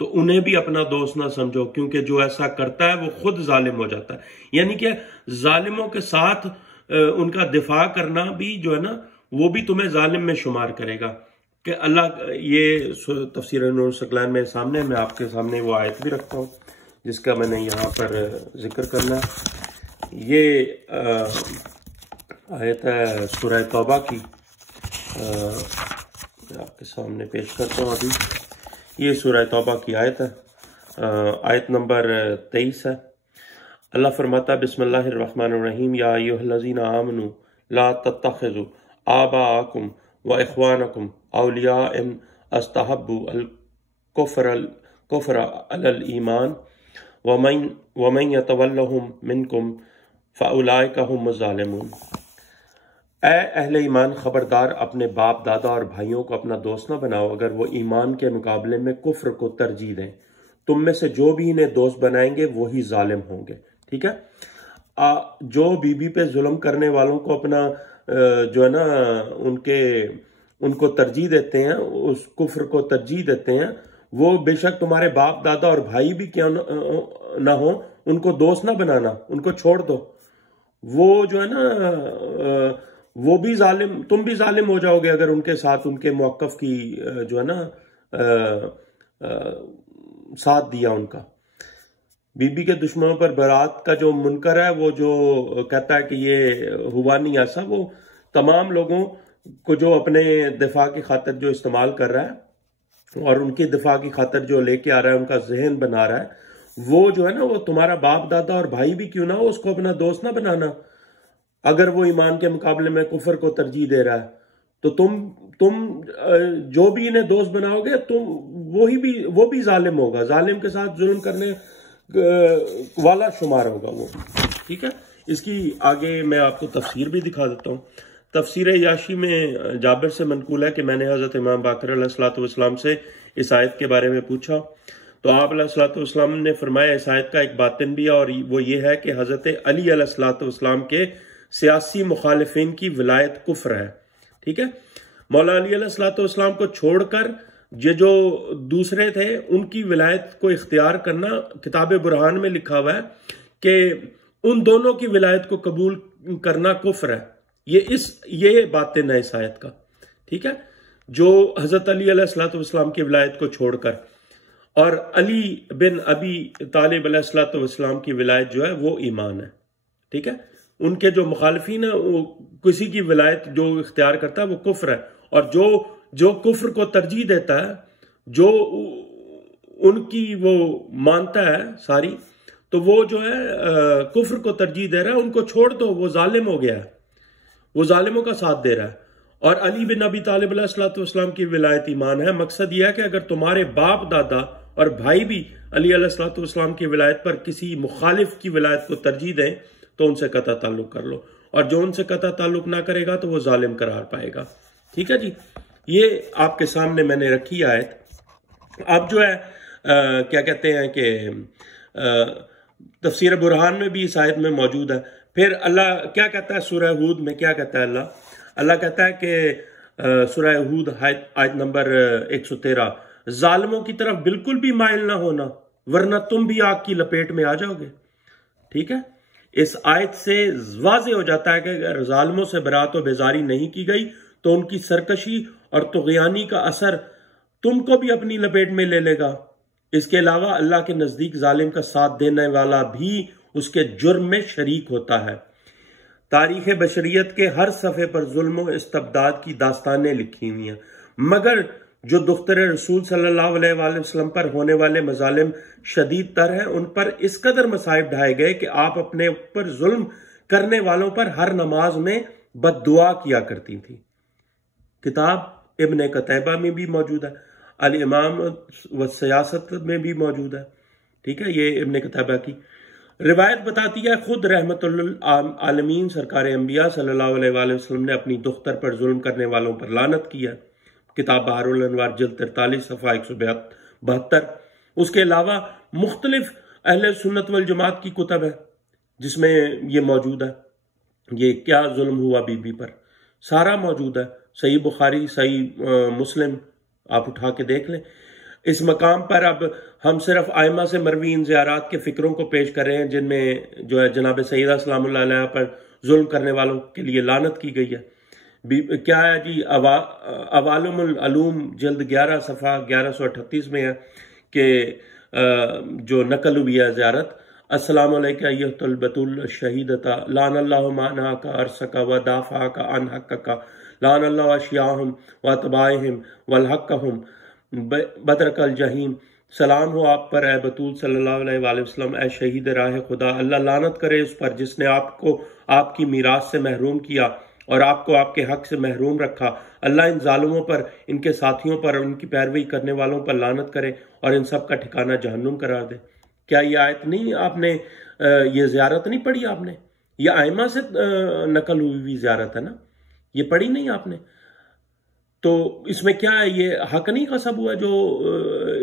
تو انہیں بھی اپنا دوست نہ سمجھو، کیونکہ جو ایسا کرتا ہے وہ خود ظالم ہو جاتا ہے۔ یعنی کہ ظالموں کے ساتھ ان کا دفاع کرنا بھی جو ہے نا وہ بھی تمہیں ظالم میں شمار کرے گا۔ کہ اللہ، یہ تفسیر نور الثقلین میں سامنے، میں آپ کے سامنے وہ آیت بھی رکھتا ہوں جس کا میں نے یہاں پر ذکر کرنا ہے۔ یہ آیت ہے سورہ توبہ کی، میں آپ کے سامنے پیش کرتا ہوں ابھی۔ یہ سورہ توبہ کی آیت ہے، آیت نمبر 23 ہے۔ اللہ فرماتا ہے بسم اللہ الرحمن الرحیم، یا ایھا الذین آمنوا لا تتخذوا آباءکم واخوانکم اولیاء ان استحبوا الکفر علی الایمان ومن یتولہم منکم فاولئک هم الظالمون۔ اے اہل ایمان، خبردار اپنے باپ دادا اور بھائیوں کو اپنا دوست نہ بناؤ اگر وہ ایمان کے مقابلے میں کفر کو ترجیح دیں۔ تم میں سے جو بھی انہیں دوست بنائیں گے وہی ظالم ہوں گے۔ ٹھیک ہے، جو بی بی پہ ظلم کرنے والوں کو اپنا جو ہے نا ان کو ترجیح دیتے ہیں، اس کفر کو ترجیح دیتے ہیں، وہ بے شک تمہارے باپ دادا اور بھائی بھی کیا نہ ہوں، ان کو دوست نہ بنانا، ان کو چھوڑ دو۔ وہ جو ہے نا وہ بھی ظالم، تم بھی ظالم ہو جاؤ گے اگر ان کے ساتھ ان کے موقف کی جو ہے نا ساتھ دیا ان کا۔ بی بی کے دشمنوں پر برات کا جو منکر ہے، وہ جو کہتا ہے کہ یہ ہوا نہیں ایسا، وہ تمام لوگوں کو جو اپنے دفاع کی خاطر جو استعمال کر رہا ہے اور ان کی دفاع کی خاطر جو لے کے آ رہا ہے، ان کا ذہن بنا رہا ہے، وہ جو ہے نا وہ تمہارا باپ دادا اور بھائی بھی کیوں نہ ہو، اس کو اپنا دوست نہ بنانا اگر وہ ایمان کے مقابلے میں کفر کو ترجیح دے رہا ہے۔ تو تم جو بھی انہیں دوست بناؤ گے وہ بھی ظالم ہوگا، ظالم کے ساتھ ظلم کرنے والا شمار ہوگا وہ۔ ٹھیک ہے، اس کی آگے میں آپ کو تفسیر بھی دکھا دیتا ہوں۔ تفسیر یاشی میں جابر سے منقول ہے کہ میں نے حضرت امام باقر علیہ الصلوۃ والسلام سے اس آیت کے بارے میں پوچھا تو آپ علیہ الصلوۃ والسلام نے فرمایا اس آیت کا ایک باطن بھی ہے، اور وہ یہ ہے کہ حضرت علی علیہ الصلوۃ والسلام کے سیاسی مخالفین کی ولایت کفر ہے۔ ٹھیک ہے، مولا علی علیہ الصلوۃ والسلام کو چھوڑ کر یہ جو دوسرے تھے ان کی ولایت کو اختیار کرنا، کتاب برہان میں لکھا ہوا ہے کہ ان دونوں کی ولایت کو قبول کرنا کفر ہے۔ یہ باطن ہے اس آیت کا۔ ٹھیک ہے، جو حضرت علی علیہ الصلوۃ والسلام کی ولایت کو چھوڑ کر، اور علی بن ابی طالب علیہ الصلوۃ والسلام کی ولایت جو ہے وہ ایمان ہے۔ ٹھیک ہے، ان کے جو مخالفین ہیں، وہ کسی کی ولایت جو اختیار کرتا ہے وہ کفر ہے، اور جو کفر کو ترجیح دیتا ہے، جو ان کی وہ مانتا ہے ساری، تو وہ جو ہے کفر کو ترجیح دے رہا ہے، ان کو چھوڑ دو، وہ ظالم ہو گیا ہے، وہ ظالموں کا ساتھ دے رہا ہے۔ اور علی بن ابی طالب علیہ الصلوۃ والسلام کی ولایت ایمان ہے۔ مقصد یہ ہے کہ اگر تمہارے باپ دادا اور بھائی بھی علی علیہ الصلوۃ والسلام کی ولایت پر کسی مخالف کی ولایت کو ترجیح دیں تو ان سے قطع تعلق کر لو، اور جو ان سے قطع تعلق نہ کرے گا تو وہ ظالم قرار پائے گا۔ ٹھیک ہے جی، یہ آپ کے سامنے میں نے رکھی آیت۔ اب جو ہے کیا کہتے ہیں کہ تفسیر برہان میں بھی اس آیت میں موجود ہے۔ پھر اللہ کیا کہتا ہے سورہ ہود میں، کیا کہتا ہے اللہ کہتا ہے کہ سورہ ہود آیت نمبر 113، ظالموں کی طرف بالکل بھی مائل نہ ہونا ورنہ تم بھی آگ کی لپیٹ میں آ جاؤ گے۔ ٹھیک ہے، اس آیت سے واضح ہو جاتا ہے کہ اگر ظالموں سے برات و بیزاری نہیں کی گئی تو ان کی سرکشی اور طغیانی کا اثر تم کو بھی اپنی لپیٹ میں لے لے گا۔ اس کے علاوہ اللہ کے نزدیک ظالم کا ساتھ دینے والا بھی اس کے جرم میں شریک ہوتا ہے۔ تاریخ بشریت کے ہر صفحے پر ظلم و استبداد کی داستانیں لکھی ہوئی ہیں، مگر جو دختر رسول صلی اللہ علیہ وآلہ وسلم پر ہونے والے مظالم شدید تر ہیں، ان پر اس قدر مصائب ڈھائے گئے کہ آپ اپنے اوپر ظلم کرنے والوں پر ہر نماز میں بد دعا کیا کرتی تھی۔ کتاب ابن قتیبہ میں بھی موجود ہے، الامام و سیاست میں بھی موجود ہے۔ ٹھیک ہے، یہ ابن قتیبہ کی روایت بتاتی ہے خود رحمت للعالمین سرکار انبیاء صلی اللہ علیہ وآلہ وسلم نے اپنی دختر پر ظلم کرنے والوں پر لعنت کی ہے۔ کتاب بحر الانوار جلد 43 صفحہ 172۔ اس کے علاوہ مختلف اہل سنت والجماعت کی کتب ہے جس میں یہ موجود ہے، یہ کیا ظلم ہوا بی بی پر، سارا موجود ہے۔ صحیح بخاری، صحیح مسلم آپ اٹھا کے دیکھ لیں۔ اس مقام پر اب ہم صرف آئمہ سے مروی ان زیارات کے فکروں کو پیش کر رہے ہیں جن میں جو ہے جناب سیدہ سلام اللہ علیہ پر ظلم کرنے والوں کے لیے لعنت کی گئی ہے۔ کیا ہے جی، اوالم العلوم جلد 11 صفحہ 1138 میں ہے کہ جو نقل ہوئی ہے زیارت: السلام علیکہ ایہۃ البتول الشہیدۃ، لعن اللہ معناک ارسک و دافعک عن حقک، لعن اللہ اشیاءہم و اتباعہم والحقہم بدرک الجحیم۔ سلام ہو آپ پر اے بطول صلی اللہ علیہ وآلہ وسلم، اے شہید راہ خدا، اللہ لعنت کرے اس پر جس نے آپ کو آپ کی میراث سے محروم کیا اور آپ کو آپ کے حق سے محروم رکھا۔ اللہ ان ظالموں پر، ان کے ساتھیوں پر اور ان کی پیروی کرنے والوں پر لعنت کرے اور ان سب کا ٹھکانہ جہنم قرار دے۔ کیا یہ آیت نہیں آپ نے، یہ زیارت نہیں پڑھی آپ نے؟ یہ آئمہ سے نقل ہوئی زیارت ہے نا، یہ پڑھی نہیں آپ نے؟ تو اس میں کیا ہے، یہ حق نہیں غصب ہوا جو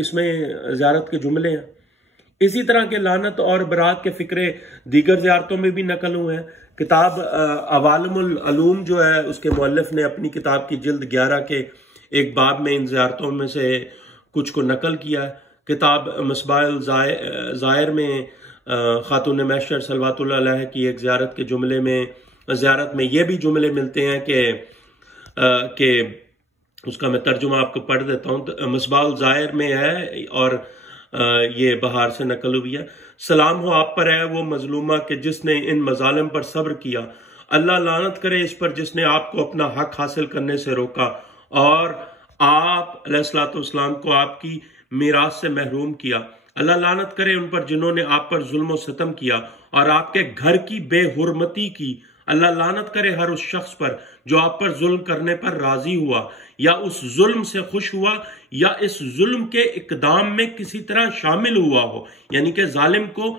اس میں زیارت کے جملے ہیں؟ اسی طرح کے لعنت اور برات کے فکرے دیگر زیارتوں میں بھی نقل ہوئے ہیں۔ کتاب اوالم العلوم جو ہے اس کے مؤلف نے اپنی کتاب کی جلد 11 کے ایک باب میں ان زیارتوں میں سے کچھ کو نقل کیا ہے۔ کتاب مصباح الزائر میں خاتون محشر صلوات اللہ علیہ کی ایک زیارت کے جملے میں، زیارت میں یہ بھی جملے ملتے ہیں کہ اس کا میں ترجمہ آپ کو پڑھ دیتا ہوں۔ مصباح الزائر میں ہے اور یہ بہار سے نقل ہوئی ہے: سلام ہو آپ پر ہے وہ مظلومہ کہ جس نے ان مظالم پر صبر کیا، اللہ لعنت کرے اس پر جس نے آپ کو اپنا حق حاصل کرنے سے روکا اور آپ علیہ الصلوۃ والسلام کو آپ کی میراث سے محروم کیا۔ اللہ لعنت کرے ان پر جنہوں نے آپ پر ظلم و ستم کیا اور آپ کے گھر کی بے حرمتی کی۔ اللہ لعنت کرے ہر اس شخص پر جو آپ پر ظلم کرنے پر راضی ہوا یا اس ظلم سے خوش ہوا یا اس ظلم کے اقدام میں کسی طرح شامل ہوا ہو، یعنی کہ ظالم کو،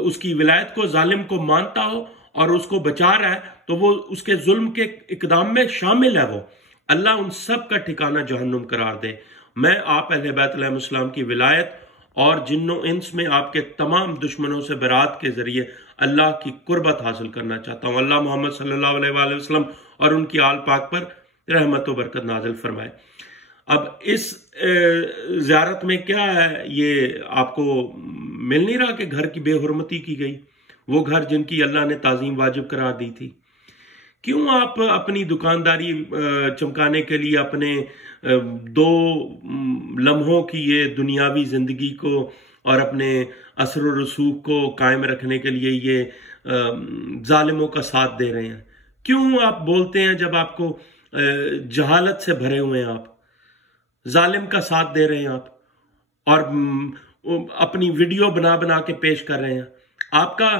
اس کی ولایت کو ظالم کو مانتا ہو اور اس کو بچا رہا ہے تو وہ اس کے ظلم کے اقدام میں شامل ہے وہ۔ اللہ ان سب کا ٹھکانہ جہنم قرار دے۔ میں آپ اہل بیت علیہ السلام کی ولایت اور جن و انس میں آپ کے تمام دشمنوں سے برات کے ذریعے اللہ کی قربت حاصل کرنا چاہتا ہوں۔ اللہ محمد صلی اللہ علیہ وآلہ وسلم اور ان کی آل پاک پر رحمت و برکت نازل فرمائے۔ اب اس زیارت میں کیا ہے، یہ آپ کو مل نہیں رہا کہ گھر کی بے حرمتی کی گئی، وہ گھر جن کی اللہ نے تعظیم واجب قرار دی تھی۔ کیوں آپ اپنی دکانداری چمکانے کے لیے، اپنے 2 لمحوں کی یہ دنیاوی زندگی کو اور اپنے اثر و رسوخ کو قائم رکھنے کے لیے یہ ظالموں کا ساتھ دے رہے ہیں؟ کیوں آپ بولتے ہیں جب آپ کو جہالت سے بھرے ہوئے ہیں، آپ ظالم کا ساتھ دے رہے ہیں آپ، اور اپنی ویڈیو بنا بنا کے پیش کر رہے ہیں؟ آپ کا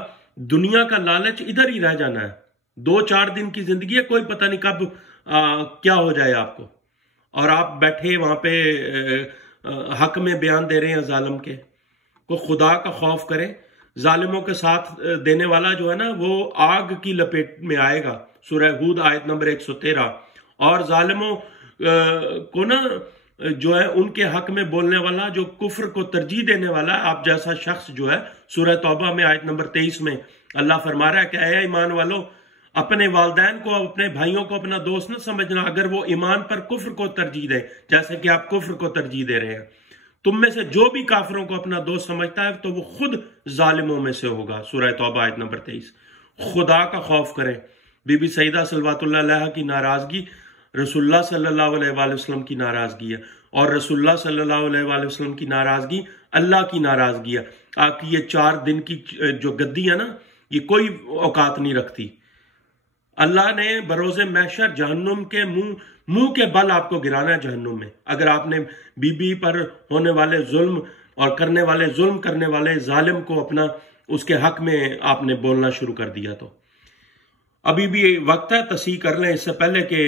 دنیا کا لالچ ادھر ہی رہ جانا ہے۔ 2-4 دن کی زندگی ہے، کوئی پتہ نہیں کب کیا ہو جائے آپ کو، اور آپ بیٹھے وہاں پہ حق میں بیان دے رہے ہیں ظالم کے۔ کو خدا کا خوف کریں۔ ظالموں کے ساتھ دینے والا جو ہے نا وہ آگ کی لپیٹ میں آئے گا، سورہ ہود آیت نمبر 113۔ اور ظالموں کو نا جو ہے ان کے حق میں بولنے والا، جو کفر کو ترجیح دینے والا ہے، آپ جیسا شخص جو ہے، سورہ توبہ میں آیت نمبر 23 میں اللہ فرما رہا ہے کہ اے ایمان والو، اپنے والدین کو، اپنے بھائیوں کو اپنا دوست نہ سمجھنا اگر وہ ایمان پر کفر کو ترجیح دے، جیسے کہ آپ کفر کو ترجیح دے رہے ہیں۔ تم میں سے جو بھی کافروں کو اپنا دوست سمجھتا ہے تو وہ خود ظالموں میں سے ہوگا، سورہ توبہ آیت نمبر 23۔ خدا کا خوف کریں۔ بی بی سیدہ صلوات اللہ علیہ کی ناراضگی رسول اللہ صلی اللہ علیہ وآلہ وسلم کی ناراضگی ہے، اور رسول اللہ صلی اللہ علیہ وآلہ وسلم کی ناراضگی اللہ کی ناراضگی ہے۔ آپ کی یہ 4 دن کی جو گدی ہے نا، یہ کوئی اوقات نہیں رکھتی۔ اللہ نے بروز محشر جہنم کے منہ کے بل آپ کو گرانا ہے جہنم میں، اگر آپ نے بی بی پر ہونے والے ظلم اور ظلم کرنے والے ظالم کو اپنا اس کے حق میں آپ نے بولنا شروع کر دیا۔ تو ابھی بھی وقت ہے، تصحیح کر لیں اس سے پہلے کہ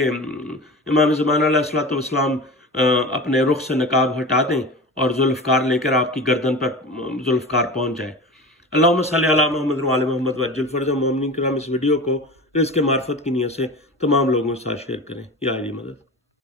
امام زمانہ علیہ الصلوۃ والسلام اپنے رخ سے نقاب ہٹا دیں اور ذوالفقار لے کر آپ کی گردن پر ذوالفقار پہنچ جائے۔ اللہم صلی علی محمد وعلی محمد وعجل فرج مومنین کرام۔ اس ویڈیو کو رزق معرفت کی نیت سے تمام لوگوں کے ساتھ شیئر کریں۔ یا علی مدد۔